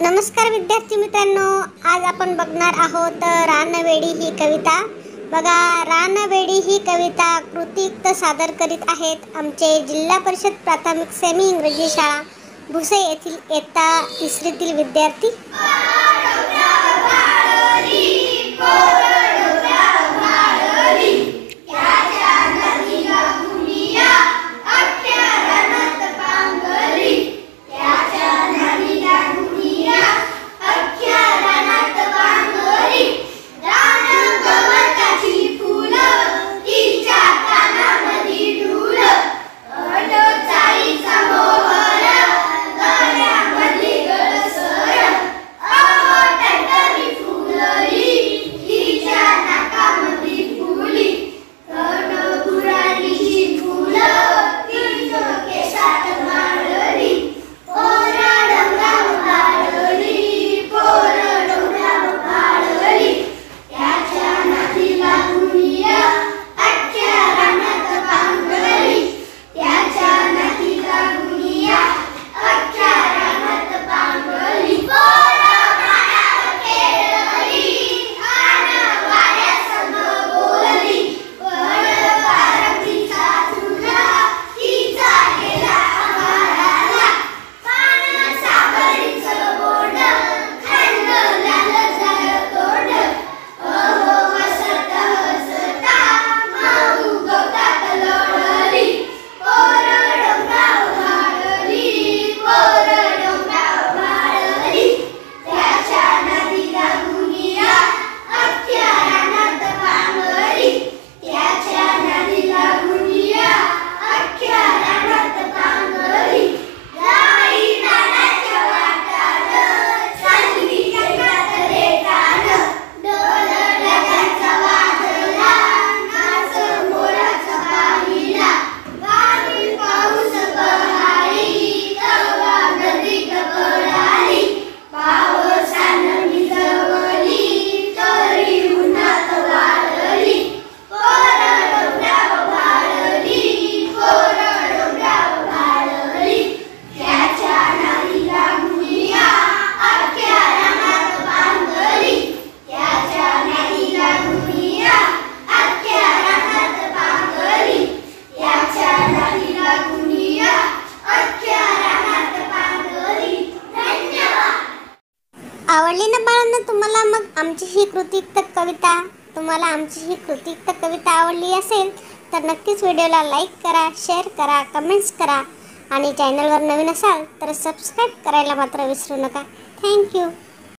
नमस्कार विद्यार्थी मित्रांनो, आज आपण बघणार आहोत रानवेडी ही कविता। बघा, रानवेडी ही कविता कृतीयुक्त सादर करीत आहेत आमचे जिल्हा परिषद प्राथमिक सेमी इंग्रजी शाळा भुसे येथील इयत्ता 3तील विद्यार्थी। आवडली ना बाळांनो तुम्हाला? मग आमची ही कृतीयुक्त कविता आवडली असेल तर नक्कीच व्हिडिओला लाईक करा, शेअर करा, कमेंट्स करा आणि चॅनलवर नवीन असाल तर सबस्क्राईब करायला मात्र विसरू नका। थँक्यू।